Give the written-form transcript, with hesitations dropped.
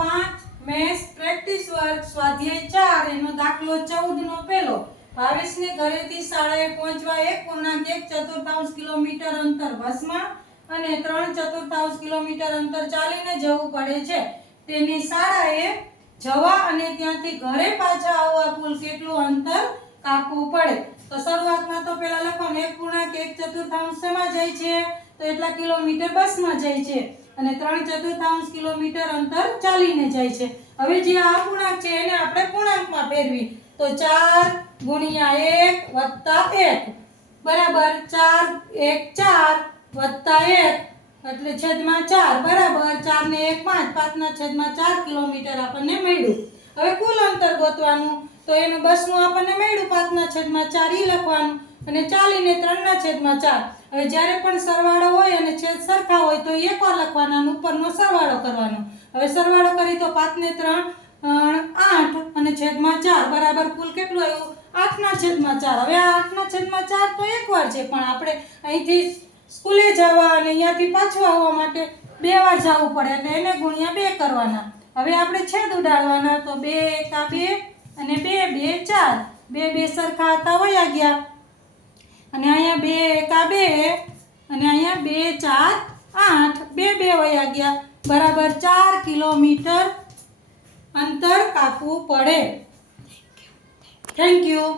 5 maths practice work સ્વાધ્યાય 4 એનો દાખલો 14 નો પહેલો ભાવેશને ઘરેથી શાળાએ પહોંચવા 1.4 કિલોમીટર અંતર બસમાં અને 3/4 કિલોમીટર અંતર ચાલીને જવું પડે છે. તેની શાળાએ જવા અને ત્યાંથી ઘરે પાછા આવવા કુલ કેટલું અંતર કાપવું પડે? તો શરૂઆતમાં તો પહેલા લખવાનું 1.1 શેમાં જાય છે? તો એટલા કિલોમીટર બસમાં જાય છે અને 3/4 કિલોમીટર અંતર ચાલીને જાય છે. હવે જે આ પૂર્ણાંક છે એને આપણે પૂર્ણાંકમાં ફેરવી તો 4 × 1 + 1 બરાબર 4 × 1 + 1 એટલે છેદમાં 4 બરાબર 4 ને 1 5 5/4 કિલોમીટર આપણને મળ્યું. હવે કુલ અંતર ગોતવાનું તો એનું બસનું આપણને મળ્યું 5/4 ઈ લખવાનું અને ચાલીને 3/4. હવે જ્યારે પણ સરવાળો હોય અને છેદ સરખા હોય તો એકવાર લખવાના અને ઉપરનો સરવાળો કરવાનો. હવે સરવાળો કરી તો 5 ને 3 8 અને છેદમાં 4 બરાબર કુલ કેટલું આવ્યું 8/4. હવે આ 8/4 તો એકવાર છે પણ આપણે અહીંથી સ્કૂલે જવા અને અહીંયાથી પાછું આવવા માટે બે વાર જવું પડે એટલે એને ગુણ્યા 2 કરવાના. હવે આપણે છેદ ઉડાડવાના તો 2 × 2 અને 2 2 4 2 સરખા હતા વયા ગયા અને અહીંયા 2 × 2 અને અહીંયા 2 4 8 2 વયા ગયા બરાબર 4 કિલોમીટર અંતર કાપવું પડે. Thank you.